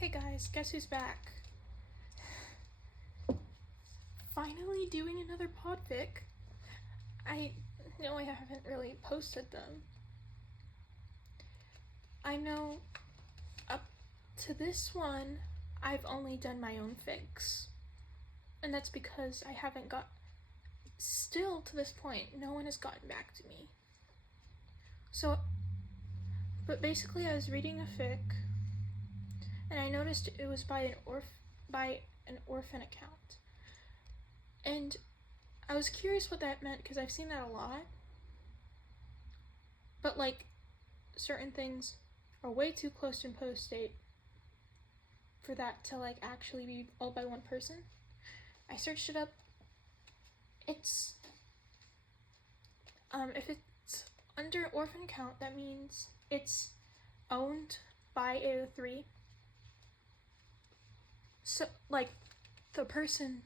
Hey guys, guess who's back? Finally doing another podfic. I know I haven't really posted them. I know up to this one, I've only done my own fics. And that's because I haven't still to this point, no one has gotten back to me. But basically I was reading a fic, and I noticed it was by an orphan account. And I was curious what that meant because I've seen that a lot. But certain things are way too close to post date for that to actually be all by one person. I searched it up. It's if it's under orphan account, that means it's owned by AO3. So the person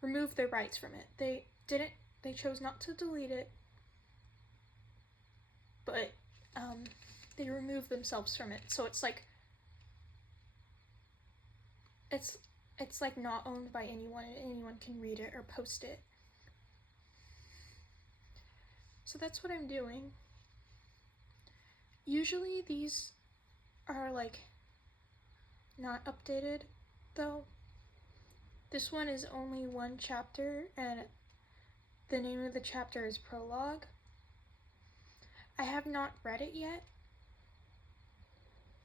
removed their rights from it. They chose not to delete it, but they removed themselves from it. So it's not owned by anyone, and anyone can read it or post it. So that's what I'm doing. Usually these are not updated though. This one is only one chapter, and the name of the chapter is Prologue. I have not read it yet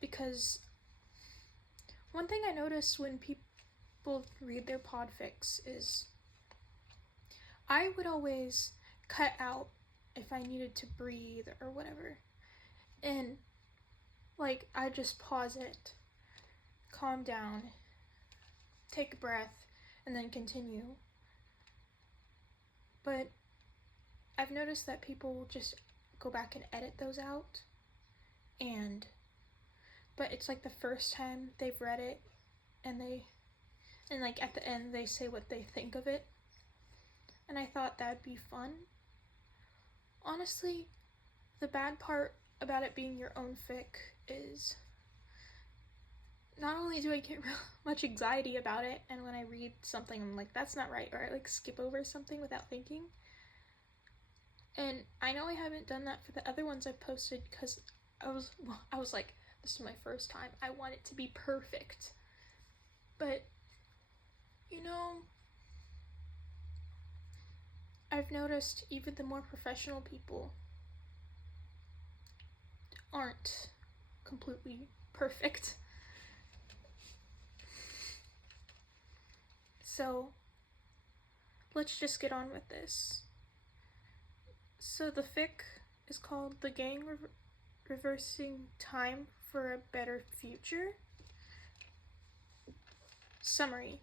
because one thing I noticed when people read their podfics is I would always cut out if I needed to breathe or whatever, and I just pause it, calm down, take a breath, and then continue. But I've noticed that people just go back and edit those out, but it's the first time they've read it, and at the end they say what they think of it, and I thought that'd be fun. Honestly, the bad part about it being your own fic is not only do I get real much anxiety about it, and when I read something I'm like, that's not right, or I skip over something without thinking. And I know I haven't done that for the other ones I've posted because I was like, this is my first time. I want it to be perfect. But, I've noticed even the more professional people aren't completely perfect. So, let's just get on with this. So the fic is called The Gang Reversing Time for a Better Future. Summary.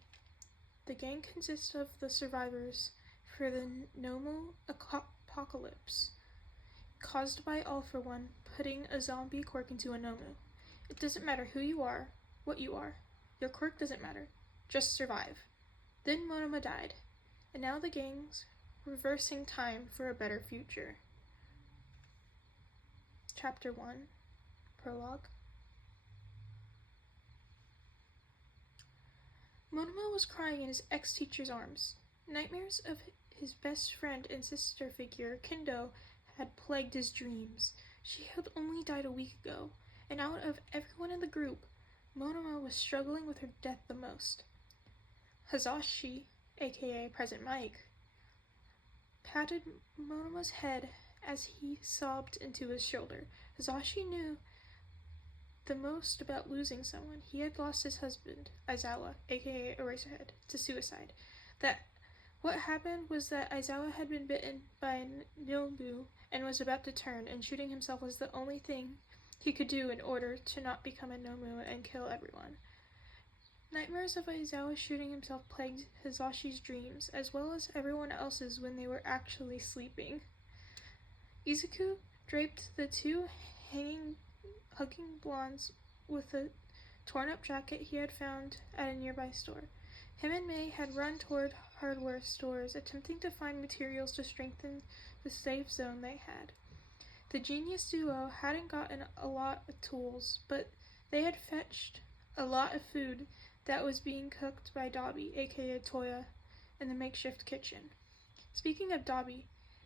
The gang consists of the survivors for the Nomu apocalypse, caused by All For One putting a zombie quirk into a Nomu. It doesn't matter who you are, what you are. Your quirk doesn't matter. Just survive. Then Monoma died, and now the gang's reversing time for a better future. Chapter 1, Prologue. Monoma was crying in his ex-teacher's arms. Nightmares of his best friend and sister figure, Kendo, had plagued his dreams. She had only died a week ago, and out of everyone in the group, Monoma was struggling with her death the most. Hazashi, aka Present Mike, patted Monoma's head as he sobbed into his shoulder. Hazashi knew the most about losing someone. He had lost his husband, Aizawa, aka Eraserhead, to suicide. What happened was that Aizawa had been bitten by a Nilbu and was about to turn, and shooting himself was the only thing he could do in order to not become a Nomu and kill everyone. Nightmares of Aizawa shooting himself plagued Hazashi's dreams, as well as everyone else's when they were actually sleeping. Izuku draped the two hugging blondes with a torn-up jacket he had found at a nearby store. Him and May had run toward hardware stores, attempting to find materials to strengthen the safe zone they had. The genius duo hadn't gotten a lot of tools, but they had fetched a lot of food that was being cooked by Dobby, aka Toya, in the makeshift kitchen. Speaking of Dobby,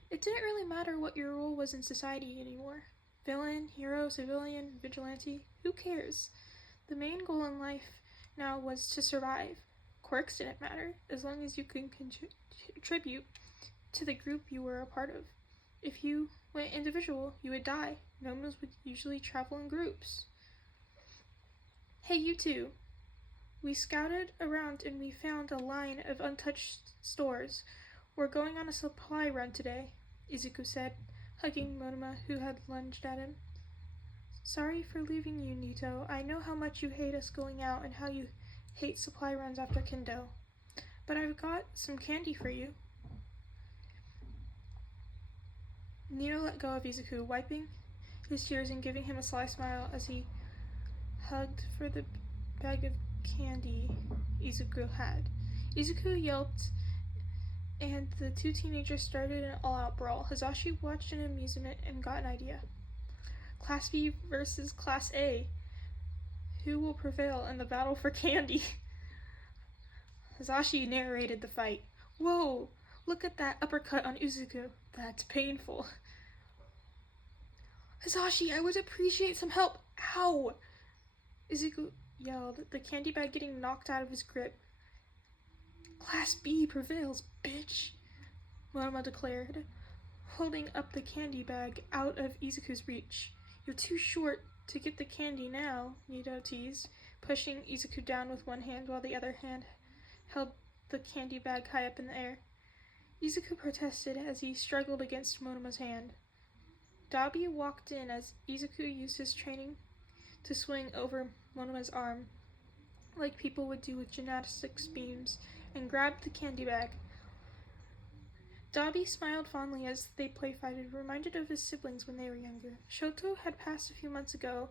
it didn't really matter what your role was in society anymore. Villain, hero, civilian, vigilante, who cares? The main goal in life now was to survive. Quirks didn't matter, as long as you could contribute to the group you were a part of. If you went individual, you would die. Gnomos would usually travel in groups. Hey, you two. We scouted around and we found a line of untouched stores. We're going on a supply run today, Izuku said, hugging Monoma, who had lunged at him. Sorry for leaving you, Nito. I know how much you hate us going out and how you hate supply runs after Kendo. But I've got some candy for you. Nito let go of Izuku, wiping his tears and giving him a sly smile as he hugged for the bag of candy Izuku had. Izuku yelped, and the two teenagers started an all-out brawl. Hazashi watched in amusement and got an idea. Class B versus Class A. Who will prevail in the battle for candy? Hazashi narrated the fight. Whoa! Look at that uppercut on Izuku. That's painful. Hazashi, I would appreciate some help. Ow! Izuku yelled, the candy bag getting knocked out of his grip. Class B prevails, bitch, Monoma declared, holding up the candy bag out of Izuku's reach. You're too short to get the candy now, Nito teased, pushing Izuku down with one hand while the other hand held the candy bag high up in the air. Izuku protested as he struggled against Monoma's hand. Dobby walked in as Izuku used his training to swing over Monoma's arm, like people would do with gymnastics beams, and grabbed the candy bag. Dobby smiled fondly as they play-fighted, reminded of his siblings when they were younger. Shoto had passed a few months ago,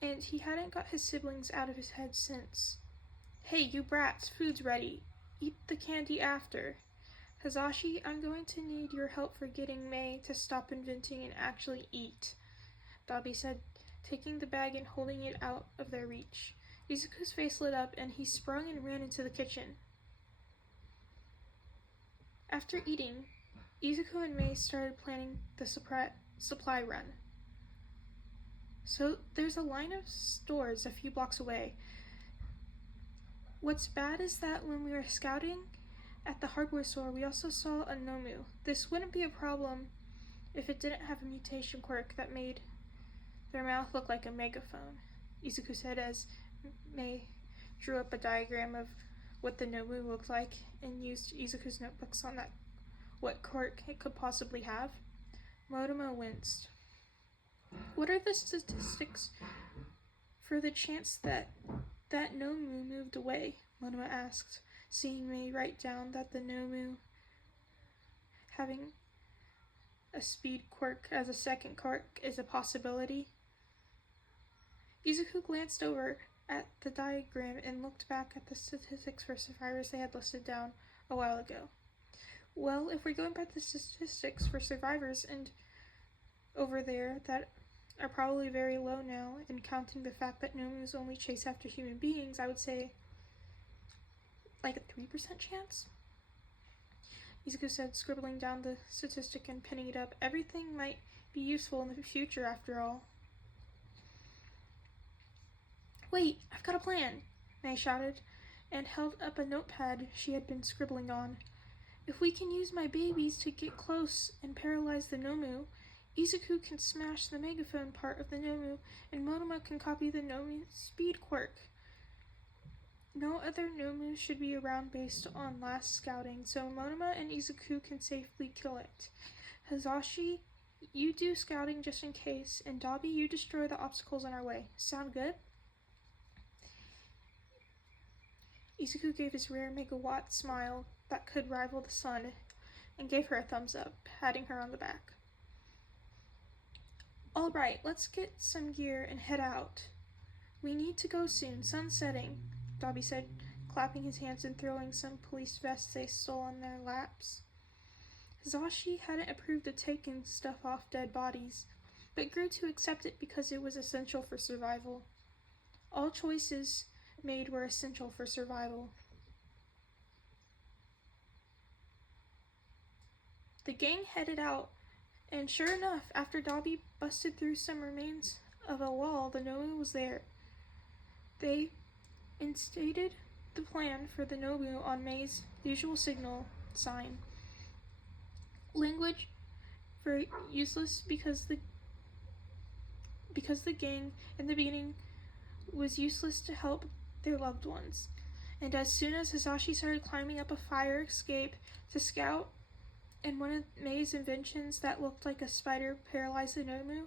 and he hadn't got his siblings out of his head since. Hey, you brats, food's ready. Eat the candy after. Hazashi, I'm going to need your help for getting Mei to stop inventing and actually eat, Dobby said, taking the bag and holding it out of their reach. Izuku's face lit up, and he sprung and ran into the kitchen. After eating, Izuku and Mei started planning the supply run. So there's a line of stores a few blocks away. What's bad is that when we were scouting at the hardware store, we also saw a Nomu. This wouldn't be a problem if it didn't have a mutation quirk that made their mouth look like a megaphone, Izuku said as Mei drew up a diagram of what the Nomu looked like and used Izuku's notebooks on that what quirk it could possibly have. Monoma winced. What are the statistics for the chance that Nomu moved away? Monoma asked, seeing Mei write down that the Nomu having a speed quirk as a second quirk is a possibility. Izuku glanced over at the diagram and looked back at the statistics for survivors they had listed down a while ago. Well, if we're going by the statistics for survivors and over there that are probably very low now, and counting the fact that Nomus only chase after human beings, I would say like a 3% chance? Izuku said, scribbling down the statistic and pinning it up. Everything might be useful in the future after all. Wait, I've got a plan, Mei shouted, and held up a notepad she had been scribbling on. If we can use my babies to get close and paralyze the Nomu, Izuku can smash the megaphone part of the Nomu, and Monoma can copy the Nomu speed quirk. No other Nomu should be around based on last scouting, so Monoma and Izuku can safely kill it. Hazashi, you do scouting just in case, and Dobby, you destroy the obstacles in our way. Sound good? Izuku gave his rare megawatt smile that could rival the sun and gave her a thumbs up, patting her on the back. All right, let's get some gear and head out. We need to go soon. Sun's setting, Dobby said, clapping his hands and throwing some police vests they stole on their laps. Hazashi hadn't approved of taking stuff off dead bodies, but grew to accept it because it was essential for survival. All choices made were essential for survival. The gang headed out, and sure enough, after Dobby busted through some remains of a wall, the Nomu was there. They instated the plan for the Nomu on May's usual signal sign. Language for useless because the gang in the beginning was useless to help their loved ones. And as soon as Hisashi started climbing up a fire escape to scout, and one of May's inventions that looked like a spider paralyzed the Nomu,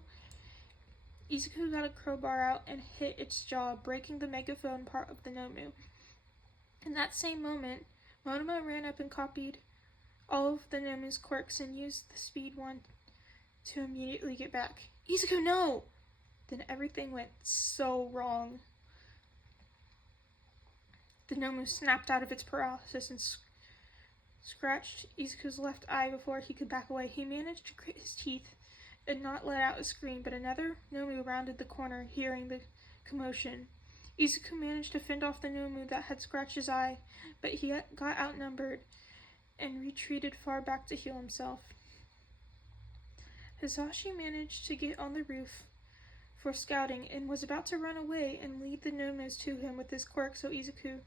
Izuku got a crowbar out and hit its jaw, breaking the megaphone part of the Nomu. In that same moment, Monoma ran up and copied all of the Nomu's quirks and used the speed one to immediately get back. Izuku, no! Then everything went so wrong. The Nomu snapped out of its paralysis and scratched Izuku's left eye before he could back away. He managed to grit his teeth and not let out a scream, but another Nomu rounded the corner, hearing the commotion. Izuku managed to fend off the Nomu that had scratched his eye, but he got outnumbered and retreated far back to heal himself. Hisashi managed to get on the roof for scouting and was about to run away and lead the Nomus to him with his quirk so Izuku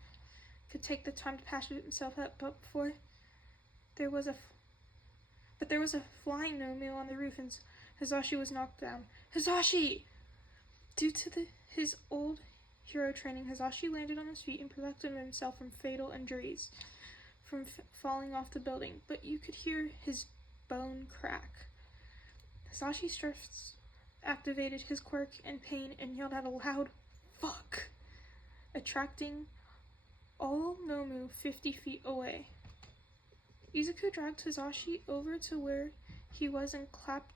could take the time to patch himself up, but there was a flying Nomu on the roof and Hisashi was knocked down. Hisashi! Due to his old hero training, Hisashi landed on his feet and protected himself from fatal injuries from falling off the building, but you could hear his bone crack. Hisashi stress activated his quirk in pain and yelled out a loud "fuck," attracting all Nomu 50 feet away. Izuku dragged Hisashi over to where he was and clapped.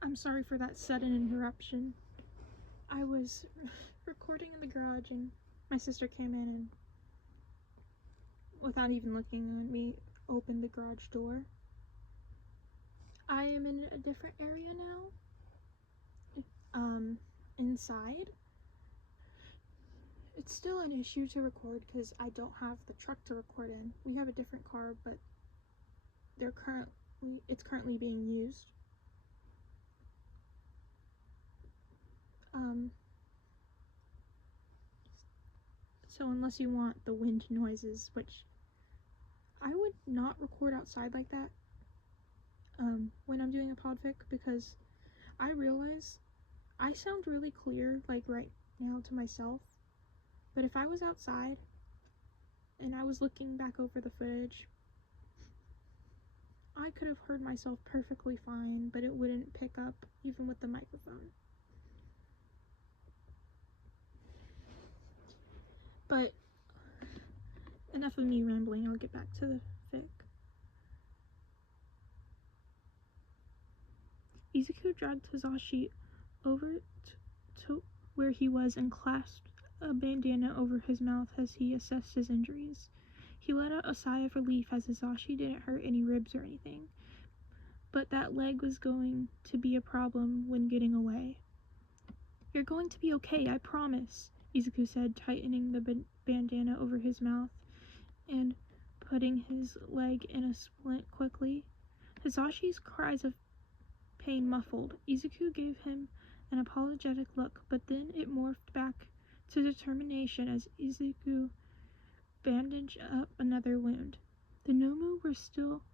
I'm sorry for that sudden interruption. I was recording in the garage and my sister came in and, without even looking at me, opened the garage door. I am in a different area now. Inside. It's still an issue to record because I don't have the truck to record in. We have a different car, but it's currently being used. So unless you want the wind noises, which I would not record outside like that when I'm doing a podfic, because I realize I sound really clear like right now to myself, but if I was outside and I was looking back over the footage, I could have heard myself perfectly fine, but it wouldn't pick up even with the microphone. But enough of me rambling, I'll get back to the fic. Izuku dragged Hisashi over to where he was and clasped a bandana over his mouth as he assessed his injuries. He let out a sigh of relief as Hisashi didn't hurt any ribs or anything, but that leg was going to be a problem when getting away. "You're going to be okay, I promise," Izuku said, tightening the bandana over his mouth and putting his leg in a splint quickly. Hisashi's cries of pain muffled. Izuku gave him an apologetic look, but then it morphed back to determination as Izuku bandaged up another wound. The Nomu were still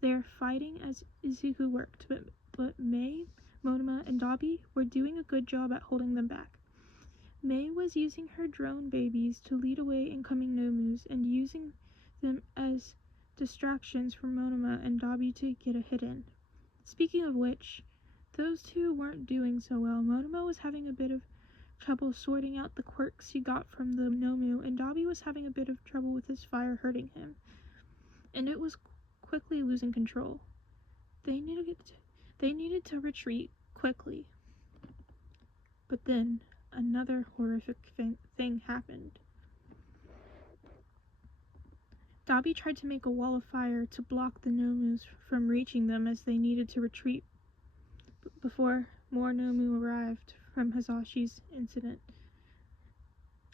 there fighting as Izuku worked, but May, Monoma, and Dobby were doing a good job at holding them back. May was using her drone babies to lead away incoming Nomus and using them as distractions for Monoma and Dobby to get a hit in. Speaking of which, those two weren't doing so well. Monoma was having a bit of trouble sorting out the quirks he got from the Nomu, and Dobby was having a bit of trouble with his fire hurting him, and it was quickly losing control. They needed to retreat quickly. But then another horrific thing happened. Dobby tried to make a wall of fire to block the Nomus from reaching them as they needed to retreat before more Nomu arrived from Hazashi's incident.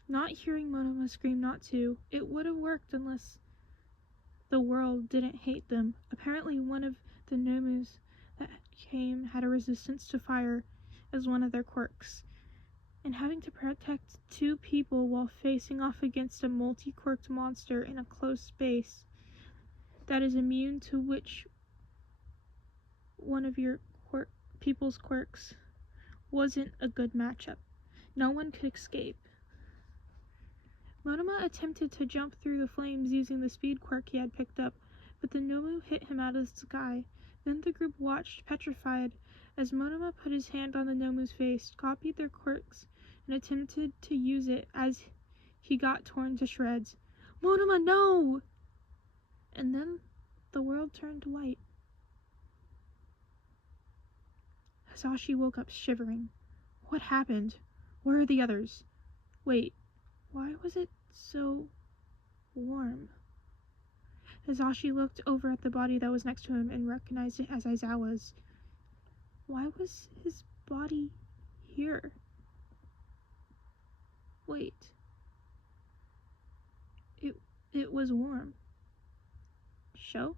Not hearing Monoma scream not to, it would have worked unless the world didn't hate them. Apparently one of the Nomus that came had a resistance to fire as one of their quirks, and having to protect two people while facing off against a multi-quirked monster in a close space that is immune to which one of your people's quirks wasn't a good matchup. No one could escape. Monoma attempted to jump through the flames using the speed quirk he had picked up, but the Nomu hit him out of the sky. Then the group watched, petrified, as Monoma put his hand on the Nomu's face, copied their quirks, and attempted to use it as he got torn to shreds. Monoma, no! And then the world turned white. Hasashi woke up shivering. What happened? Where are the others? Wait, why was it so warm? Hasashi looked over at the body that was next to him and recognized it as Aizawa's. Why was his body here? Wait. It was warm. Sho?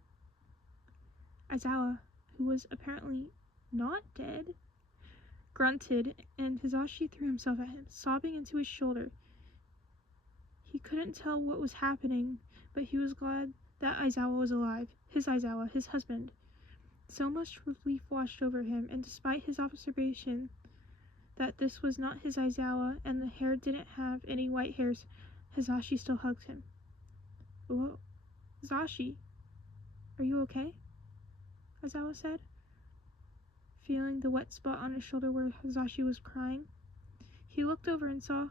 Aizawa, who was apparently not dead, grunted, and Hasashi threw himself at him, sobbing into his shoulder. He couldn't tell what was happening, but he was glad that Aizawa was alive. His Aizawa, his husband. So much relief washed over him, and despite his observation that this was not his Aizawa and the hair didn't have any white hairs, Hasashi still hugged him. Whoa. Hasashi, are you okay? Aizawa said, feeling the wet spot on his shoulder where Hasashi was crying. He looked over and saw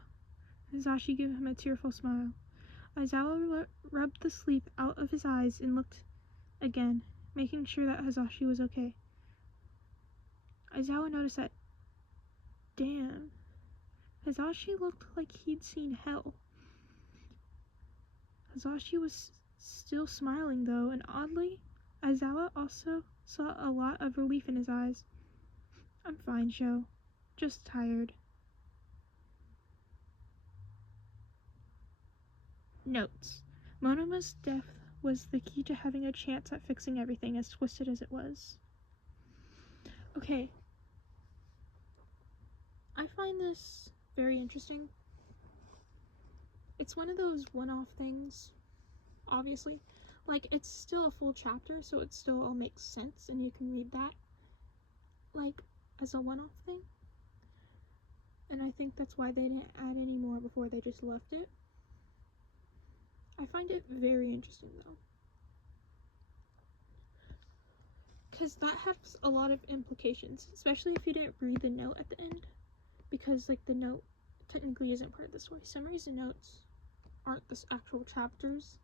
Hasashi give him a tearful smile. Aizawa rubbed the sleep out of his eyes and looked again, making sure that Hasashi was okay. Aizawa noticed that, damn, Hasashi looked like he'd seen hell. Hasashi was still smiling though, and oddly, Aizawa also saw a lot of relief in his eyes. I'm fine, Sho. Just tired. Notes. Monoma's death was the key to having a chance at fixing everything, as twisted as it was. Okay. I find this very interesting. It's one of those one-off things, obviously. Like, it's still a full chapter, so it still all makes sense, and you can read that, like, as a one-off thing. And I think that's why they didn't add any more before they just left it. I find it very interesting, though. Because that has a lot of implications, especially if you didn't read the note at the end. Because, like, the note technically isn't part of the story. Summaries and notes aren't the actual chapters.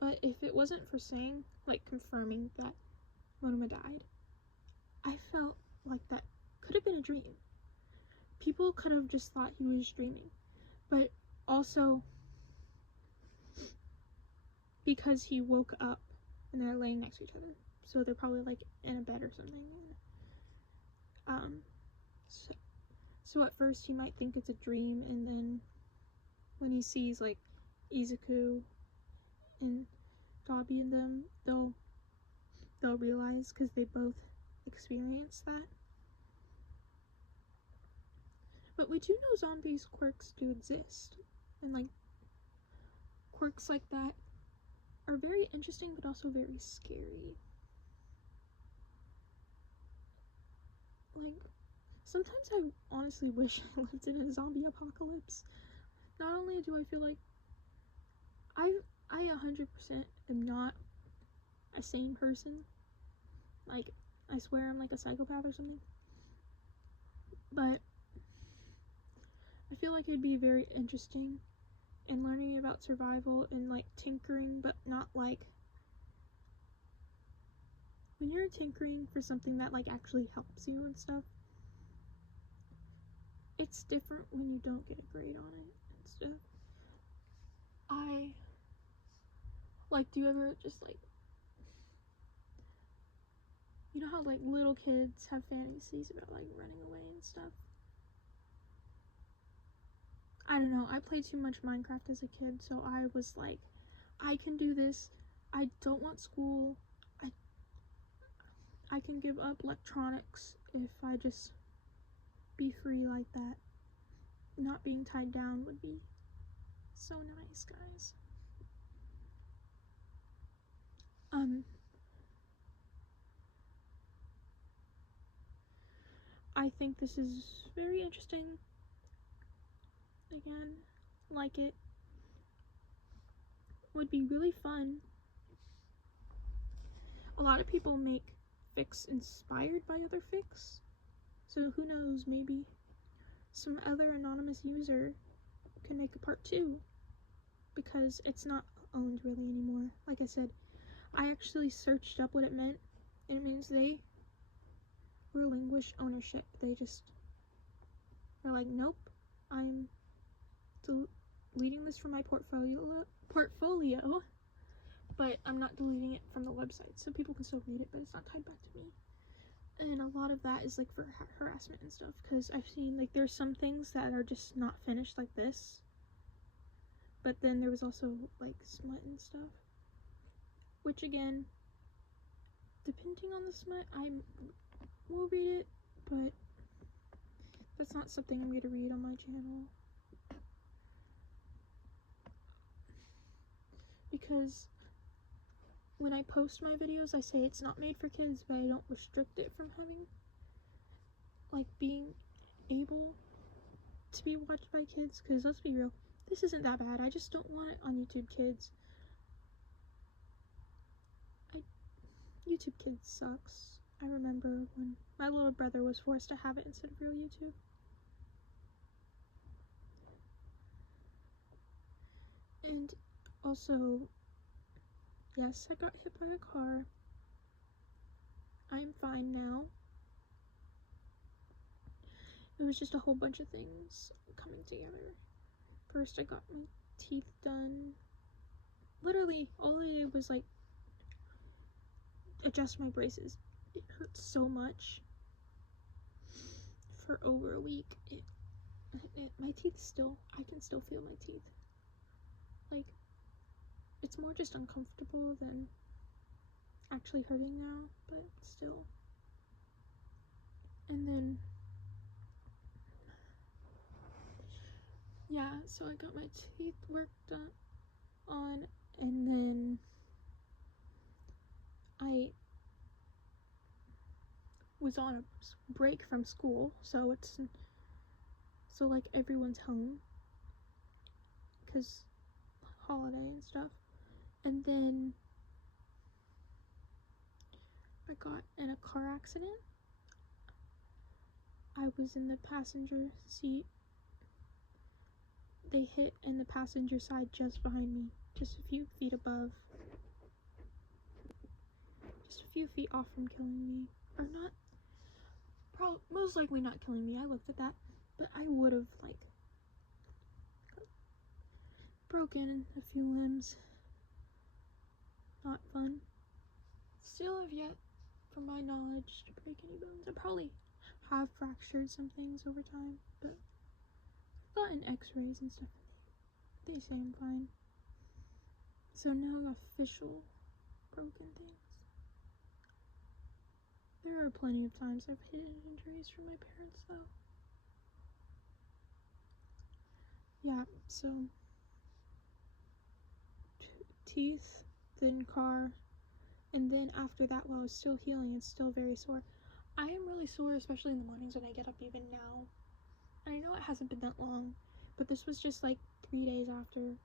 But if it wasn't for saying, like, confirming that Monoma died, I felt like that could have been a dream. People could have just thought he was dreaming. But also, because he woke up and they're laying next to each other. So they're probably, like, in a bed or something. So at first he might think it's a dream, and then when he sees, like, Izuku and Dabi and them, they'll realize, because they both experienced that. But we do know zombies' quirks do exist, and, like, quirks like that are very interesting, but also very scary. Like, sometimes I honestly wish I lived in a zombie apocalypse. Not only do I feel like I 100% am not a sane person. Like, I swear I'm like a psychopath or something. But I feel like it'd be very interesting in learning about survival and, like, tinkering, but not, like, when you're tinkering for something that, like, actually helps you and stuff, it's different when you don't get a grade on it and stuff. Do you ever just, like, You know how like little kids have fantasies about like running away and stuff? I don't know, I played too much Minecraft as a kid, so I was like, I can do this. I don't want school. I can give up electronics if I just be free like that. Not being tied down would be so nice, guys. I think this is very interesting. Again, like it. Would be really fun. A lot of people make fics inspired by other fics. So who knows, maybe some other anonymous user can make a part 2. Because it's not owned really anymore. Like I said, I actually searched up what it meant. And it means they relinquish ownership. They just are like, nope, I'm deleting this from my portfolio, but I'm not deleting it from the website, so people can still read it, but it's not tied back to me. And a lot of that is like for harassment and stuff, because I've seen like there's some things that are just not finished like this, but then there was also like smut and stuff, which again, depending on the smut, I will read it, but that's not something I'm going to read on my channel. Because when I post my videos, I say it's not made for kids, but I don't restrict it from having, like, being able to be watched by kids, because let's be real, this isn't that bad. I just don't want it on YouTube Kids. YouTube Kids sucks. I remember when my little brother was forced to have it instead of real YouTube. And also, yes, I got hit by a car. I'm fine now. It was just a whole bunch of things coming together. First, I got my teeth done. Literally, all I did was like adjust my braces. It hurt so much for over a week. My teeth still, I can still feel my teeth. Like, it's more just uncomfortable than actually hurting now, but still. And then, yeah, so I got my teeth worked on, and then I was on a break from school, so like everyone's home, because holiday and stuff. And then I got in a car accident. I was in the passenger seat. They hit in the passenger side just behind me, just a few feet above. Just a few feet off from killing me. Or not, most likely not killing me. I looked at that, but I would have, like, broken a few limbs. Not fun. Still have yet, from my knowledge, to break any bones. I probably have fractured some things over time, but I've gotten x-rays and stuff. They say I'm fine. So no official broken things. There are plenty of times I've hidden injuries from my parents, though. Yeah, so teeth, then car, and then after that, while I was still healing, it's still very sore. I am really sore, especially in the mornings when I get up, even now. And I know it hasn't been that long, but this was just like 3 days after,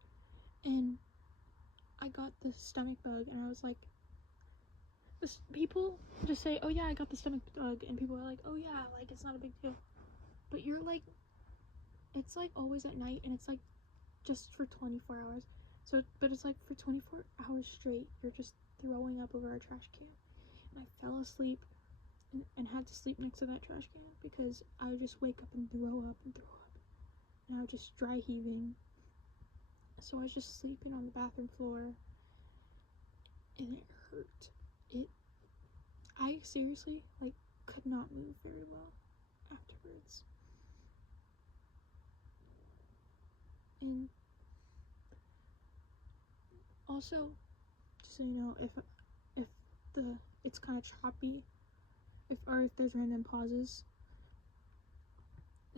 and I got the stomach bug, and I was like, people just say, oh yeah, I got the stomach bug, and people are like, oh yeah, like, it's not a big deal. But you're like, it's like always at night, and it's like just for 24 hours. So, but it's like for 24 hours straight, you're just throwing up over a trash can. And I fell asleep and had to sleep next to that trash can because I would just wake up and throw up. And I was just dry heaving. So I was just sleeping on the bathroom floor, and it hurt. I seriously, like, could not move very well afterwards. And also, just so you know, if it's kind of choppy, if there's random pauses,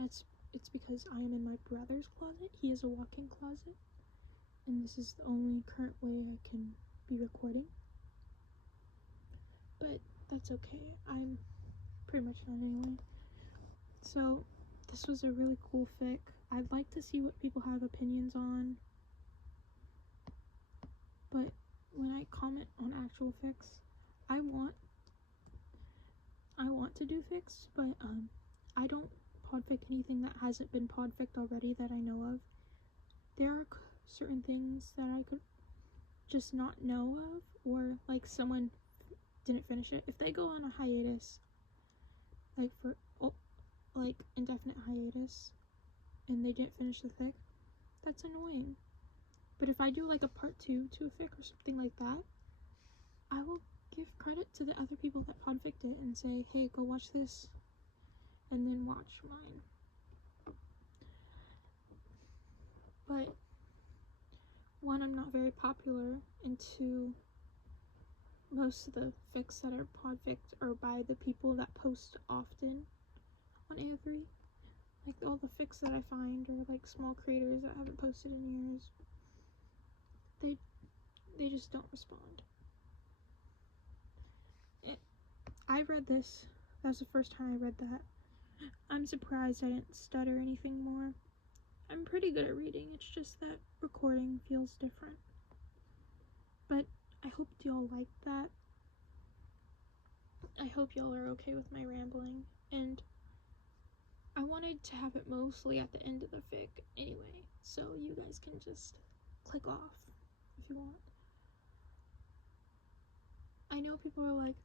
it's because I am in my brother's closet. He has a walk-in closet, and this is the only current way I can be recording. But that's okay. I'm pretty much done anyway. So this was a really cool fic. I'd like to see what people have opinions on, but when I comment on actual fics, I want to do fics, but I don't podfic anything that hasn't been podficed already that I know of. There are certain things that I could just not know of, or like someone didn't finish it. If they go on a hiatus, like for like indefinite hiatus, and they didn't finish the fic, that's annoying. But if I do like a part 2 to a fic or something like that, I will give credit to the other people that podficked it and say, hey, go watch this and then watch mine. But one, I'm not very popular, and two, most of the fics that are podficked are by the people that post often on AO3. Like all the fics that I find are like small creators that haven't posted in years. They just don't respond. I read this. That was the first time I read that. I'm surprised I didn't stutter anything more. I'm pretty good at reading, it's just that recording feels different. But I hope y'all like that. I hope y'all are okay with my rambling, and I wanted to have it mostly at the end of the fic anyway, so you guys can just click off if you want. I know people are like,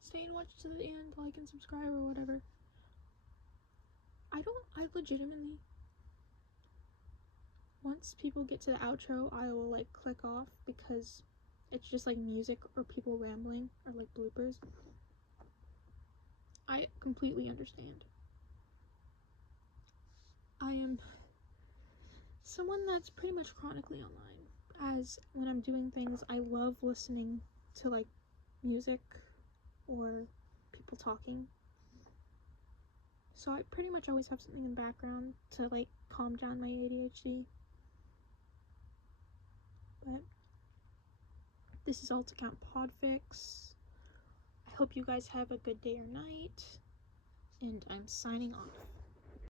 stay and watch to the end, like and subscribe or whatever. I legitimately, once people get to the outro, I will like click off because it's just like music or people rambling or like bloopers. I completely understand. I am someone that's pretty much chronically online, as when I'm doing things, I love listening to like music or people talking. So I pretty much always have something in the background to like calm down my ADHD. But this is all to count podfics. I hope you guys have a good day or night, and I'm signing off.